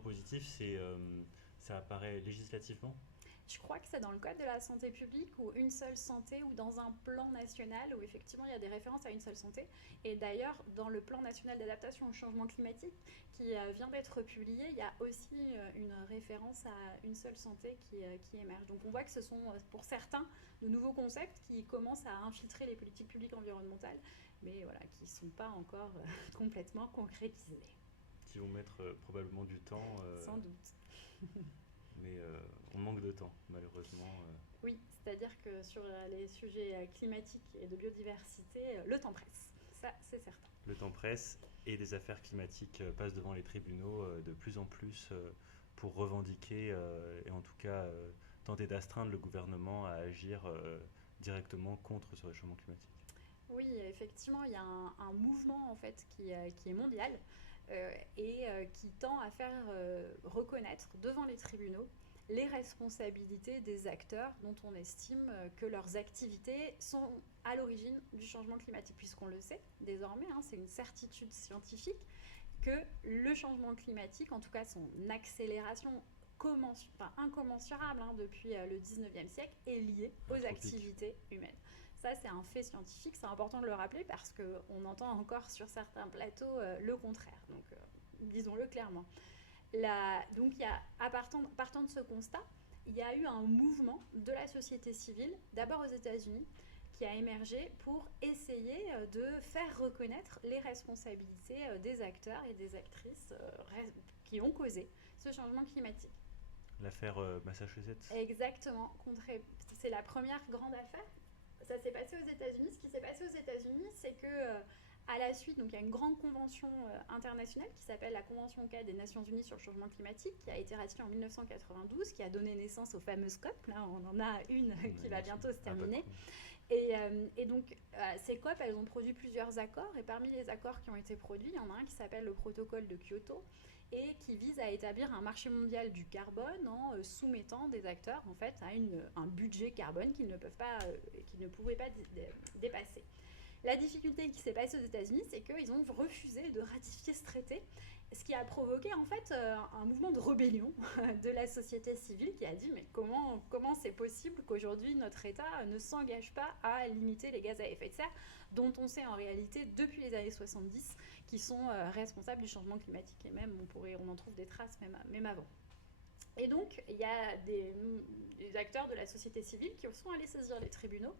positif, ça apparaît législativement. Je crois que c'est dans le code de la santé publique ou une seule santé ou dans un plan national où effectivement il y a des références à une seule santé. Et d'ailleurs, dans le plan national d'adaptation au changement climatique qui vient d'être publié, il y a aussi une référence à une seule santé qui émerge. Donc on voit que ce sont pour certains de nouveaux concepts qui commencent à infiltrer les politiques publiques environnementales, mais voilà, qui ne sont pas encore complètement concrétisés, Qui vont mettre probablement du temps, sans doute. mais on manque de temps, malheureusement. Oui, c'est-à-dire que sur les sujets climatiques et de biodiversité, le temps presse. Ça, c'est certain. Le temps presse et des affaires climatiques passent devant les tribunaux de plus en plus pour revendiquer et en tout cas tenter d'astreindre le gouvernement à agir directement contre ce réchauffement climatique. Oui, effectivement, il y a un mouvement en fait qui est mondial et qui tend à faire reconnaître devant les tribunaux les responsabilités des acteurs dont on estime que leurs activités sont à l'origine du changement climatique, puisqu'on le sait désormais, hein, c'est une certitude scientifique que le changement climatique, en tout cas son accélération incommensurable depuis le 19e siècle, est liée aux Anthropique. activités humaines. Ça, c'est un fait scientifique, c'est important de le rappeler parce qu'on entend encore sur certains plateaux le contraire. Donc, disons-le clairement. Donc, partant de ce constat, il y a eu un mouvement de la société civile, d'abord aux États-Unis, qui a émergé pour essayer de faire reconnaître les responsabilités des acteurs et des actrices qui ont causé ce changement climatique. L'affaire Massachusetts. Exactement. C'est la première grande affaire. Ça s'est passé aux États-Unis. Ce qui s'est passé aux États-Unis, c'est que à la suite, donc il y a une grande convention internationale qui s'appelle la Convention cadre des Nations Unies sur le changement climatique, qui a été ratifiée en 1992, qui a donné naissance aux fameuses COP. Là, on en a une qui va bientôt se terminer. Et donc, ces COP, elles ont produit plusieurs accords. Et parmi les accords qui ont été produits, il y en a un qui s'appelle le protocole de Kyoto et qui vise à établir un marché mondial du carbone en soumettant des acteurs en fait, à un budget carbone qu'ils ne pouvaient pas dépasser. La difficulté qui s'est passée aux États-Unis, c'est qu'ils ont refusé de ratifier ce traité, ce qui a provoqué en fait un mouvement de rébellion de la société civile qui a dit mais comment c'est possible qu'aujourd'hui notre État ne s'engage pas à limiter les gaz à effet de serre dont on sait en réalité depuis les années 70 qui sont responsables du changement climatique et même on en trouve des traces même avant. Et donc, il y a des acteurs de la société civile qui sont allés saisir les tribunaux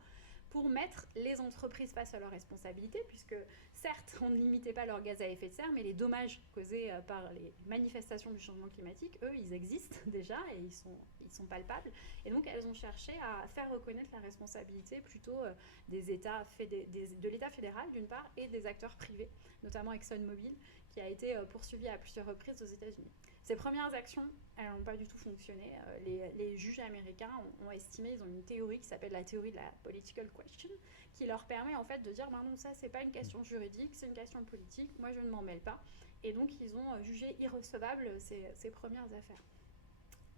pour mettre les entreprises face à leurs responsabilités, puisque certes, on ne limitait pas leurs gaz à effet de serre, mais les dommages causés par les manifestations du changement climatique, eux, ils existent déjà et ils sont palpables. Et donc, elles ont cherché à faire reconnaître la responsabilité plutôt des États, de l'État fédéral d'une part, et des acteurs privés, notamment ExxonMobil, qui a été poursuivi à plusieurs reprises aux États-Unis. Ces premières actions, elles n'ont pas du tout fonctionné. Les juges américains ont estimé, ils ont une théorie qui s'appelle la théorie de la political question, qui leur permet en fait de dire non, ça c'est pas une question juridique, c'est une question politique, moi je ne m'en mêle pas. Et donc ils ont jugé irrecevables ces premières affaires.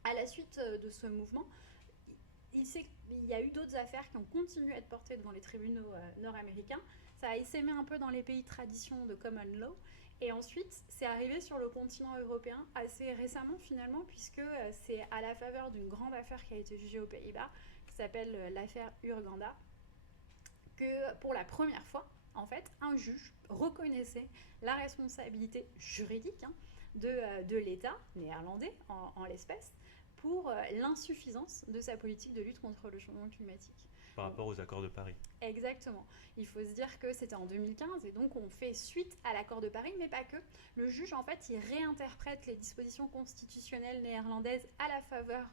À la suite de ce mouvement, il y a eu d'autres affaires qui ont continué à être portées devant les tribunaux nord-américains. Ça a essaimé un peu dans les pays de tradition de common law. Et ensuite, c'est arrivé sur le continent européen assez récemment finalement, puisque c'est à la faveur d'une grande affaire qui a été jugée aux Pays-Bas, qui s'appelle l'affaire Urgenda, que pour la première fois, en fait, un juge reconnaissait la responsabilité juridique de l'État néerlandais, en l'espèce, pour l'insuffisance de sa politique de lutte contre le changement climatique. Par rapport aux accords de Paris. Exactement. Il faut se dire que c'était en 2015 et donc on fait suite à l'accord de Paris, mais pas que. Le juge, en fait, il réinterprète les dispositions constitutionnelles néerlandaises à la faveur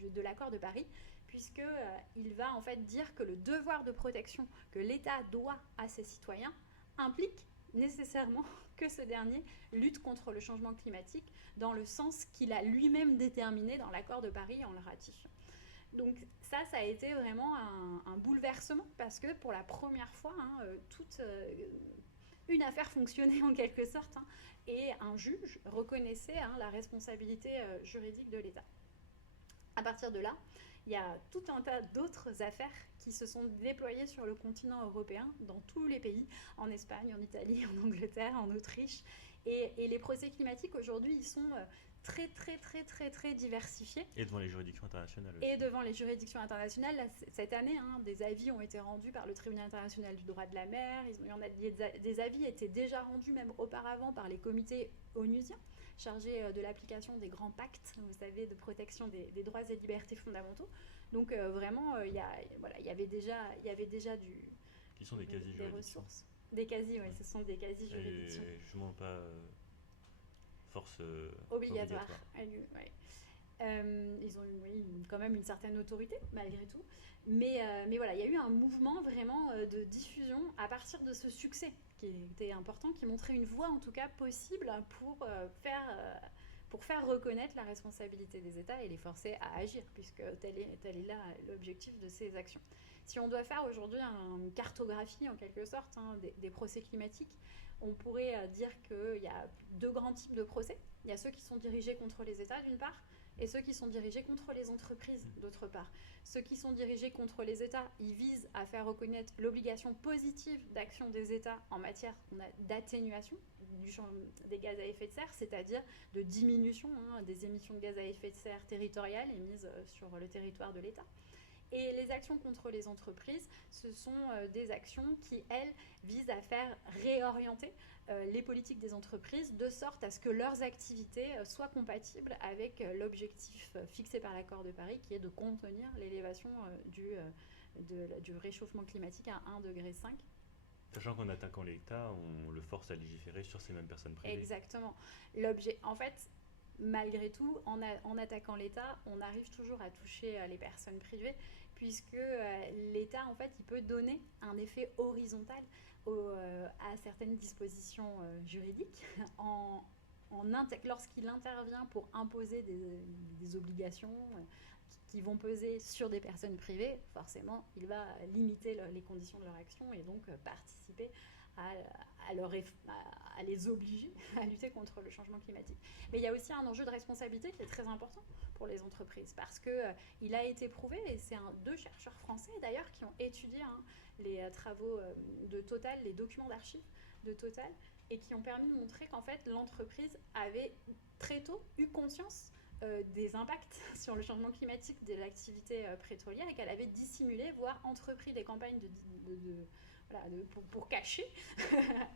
de l'accord de Paris, puisqu'il va en fait dire que le devoir de protection que l'État doit à ses citoyens implique nécessairement que ce dernier lutte contre le changement climatique dans le sens qu'il a lui-même déterminé dans l'accord de Paris en le ratifiant. Donc ça a été vraiment un bouleversement parce que pour la première fois, toute une affaire fonctionnait en quelque sorte et un juge reconnaissait la responsabilité juridique de l'État. À partir de là, il y a tout un tas d'autres affaires qui se sont déployées sur le continent européen, dans tous les pays, en Espagne, en Italie, en Angleterre, en Autriche. Et les procès climatiques, aujourd'hui, ils sont très très très très très diversifié. Et devant les juridictions internationales aussi. Et devant les juridictions internationales, là, cette année, des avis ont été rendus par le Tribunal international du droit de la mer. Des avis étaient déjà rendus même auparavant par les comités onusiens chargés de l'application des grands pactes, vous savez, de protection des droits et libertés fondamentaux. Donc vraiment, il y avait déjà Qui sont des quasi-juridictions. ressources. Des quasi, oui, ce sont des quasi-juridictions. Et justement pas force obligatoire. Ouais. Ils ont quand même une certaine autorité, malgré tout. Mais voilà, il y a eu un mouvement vraiment de diffusion à partir de ce succès qui était important, qui montrait une voie en tout cas possible pour faire reconnaître la responsabilité des États et les forcer à agir, puisque tel est là l'objectif de ces actions. Si on doit faire aujourd'hui une cartographie en quelque sorte des procès climatiques, on pourrait dire qu'il y a deux grands types de procès. Il y a ceux qui sont dirigés contre les États d'une part, et ceux qui sont dirigés contre les entreprises d'autre part. Ceux qui sont dirigés contre les États, ils visent à faire reconnaître l'obligation positive d'action des États en matière d'atténuation des gaz à effet de serre, c'est-à-dire de diminution des émissions de gaz à effet de serre territoriales émises sur le territoire de l'État. Et les actions contre les entreprises, ce sont des actions qui, elles, visent à faire réorienter les politiques des entreprises de sorte à ce que leurs activités soient compatibles avec l'objectif fixé par l'accord de Paris, qui est de contenir l'élévation du réchauffement climatique à 1,5 degré. Sachant qu'en attaquant l'État, on le force à légiférer sur ces mêmes personnes privées. Exactement. En fait, malgré tout, en attaquant l'État, on arrive toujours à toucher les personnes privées, puisque l'État, en fait, il peut donner un effet horizontal à certaines dispositions juridiques lorsqu'il intervient pour imposer des obligations qui vont peser sur des personnes privées. Forcément, il va limiter les conditions de leur action et donc participer à les obliger à lutter contre le changement climatique. Mais il y a aussi un enjeu de responsabilité qui est très important pour les entreprises, parce qu'il a été prouvé, et c'est deux chercheurs français d'ailleurs qui ont étudié les travaux de Total, les documents d'archives de Total, et qui ont permis de montrer qu'en fait l'entreprise avait très tôt eu conscience des impacts sur le changement climatique de l'activité pétrolière, et qu'elle avait dissimulé, voire entrepris des campagnes pour cacher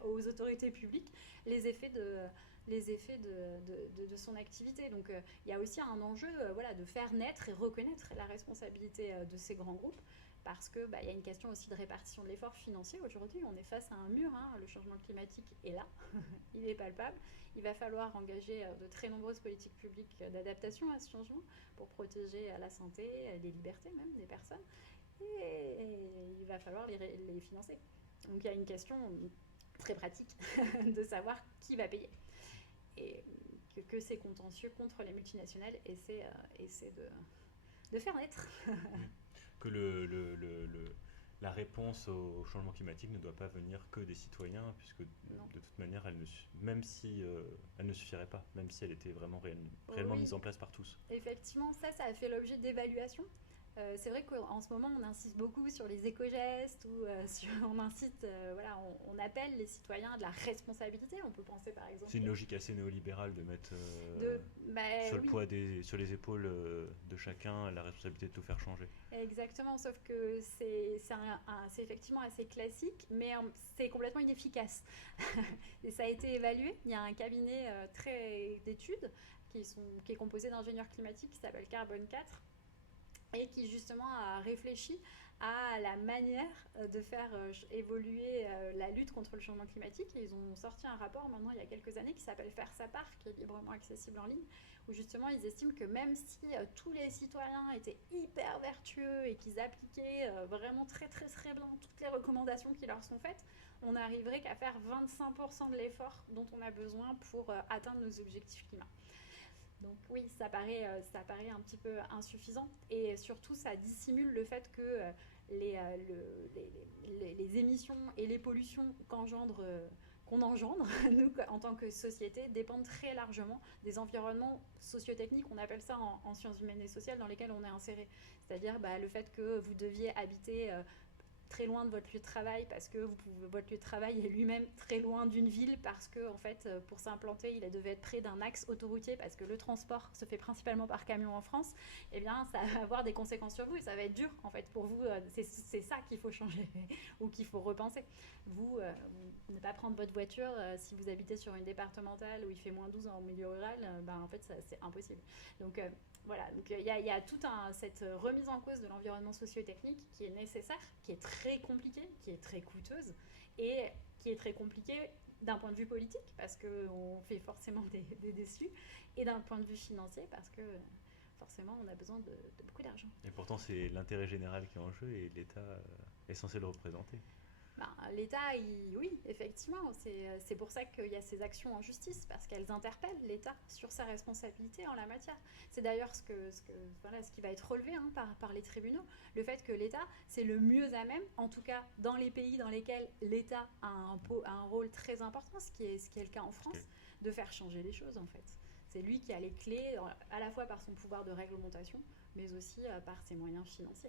aux autorités publiques les effets de son activité. Donc il y a aussi un enjeu de faire naître et reconnaître la responsabilité de ces grands groupes, parce qu'il y a une question aussi de répartition de l'effort financier. Aujourd'hui, on est face à un mur, le changement climatique est là, il est palpable. Il va falloir engager de très nombreuses politiques publiques d'adaptation à ce changement pour protéger la santé, les libertés même des personnes, et il va falloir les financer. Donc il y a une question très pratique de savoir qui va payer, et que ces contentieux contre les multinationales essaient de faire naître. Que la réponse au changement climatique ne doit pas venir que des citoyens, puisque de toute manière, même si elle ne suffirait pas, même si elle était vraiment réellement mise en place par tous. Effectivement, ça a fait l'objet d'évaluations. C'est vrai qu'en ce moment, on insiste beaucoup sur les éco-gestes, ou on appelle les citoyens à de la responsabilité. On peut penser par exemple... C'est une logique assez néolibérale de mettre sur les épaules de chacun la responsabilité de tout faire changer. Exactement, sauf que c'est effectivement assez classique, mais c'est complètement inefficace. Et ça a été évalué. Il y a un cabinet d'études qui est composé d'ingénieurs climatiques qui s'appelle Carbone 4, et qui justement a réfléchi à la manière de faire évoluer la lutte contre le changement climatique. Et ils ont sorti un rapport maintenant il y a quelques années qui s'appelle Faire sa part, qui est librement accessible en ligne, où justement ils estiment que même si tous les citoyens étaient hyper vertueux et qu'ils appliquaient vraiment très très très bien toutes les recommandations qui leur sont faites, on n'arriverait qu'à faire 25% de l'effort dont on a besoin pour atteindre nos objectifs climat. Donc oui, ça paraît un petit peu insuffisant, et surtout ça dissimule le fait que les émissions et les pollutions qu'on engendre, nous, en tant que société, dépendent très largement des environnements socio-techniques, on appelle ça en sciences humaines et sociales, dans lesquels on est inséré. C'est-à-dire le fait que vous deviez habiter très loin de votre lieu de travail parce que votre lieu de travail est lui-même très loin d'une ville parce que en fait, pour s'implanter, il devait être près d'un axe autoroutier parce que le transport se fait principalement par camion en France, eh bien, ça va avoir des conséquences sur vous et ça va être dur en fait pour vous. C'est ça qu'il faut changer ou qu'il faut repenser. Vous, ne pas prendre votre voiture si vous habitez sur une départementale où il fait -12 en milieu rural, en fait, c'est impossible. Donc, voilà, donc il y a toute cette remise en cause de l'environnement socio-technique qui est nécessaire, qui est très compliquée, qui est très coûteuse et qui est très compliquée d'un point de vue politique parce qu'on fait forcément des déçus et d'un point de vue financier parce que forcément on a besoin de beaucoup d'argent. Et pourtant, c'est l'intérêt général qui est en jeu et l'État est censé le représenter. L'État, oui, effectivement, c'est pour ça qu'il y a ces actions en justice, parce qu'elles interpellent l'État sur sa responsabilité en la matière. C'est d'ailleurs ce qui va être relevé par les tribunaux, le fait que l'État, c'est le mieux à même, en tout cas dans les pays dans lesquels l'État a un rôle très important, ce qui est le cas en France, de faire changer les choses en fait. C'est lui qui a les clés, à la fois par son pouvoir de réglementation, mais aussi par ses moyens financiers.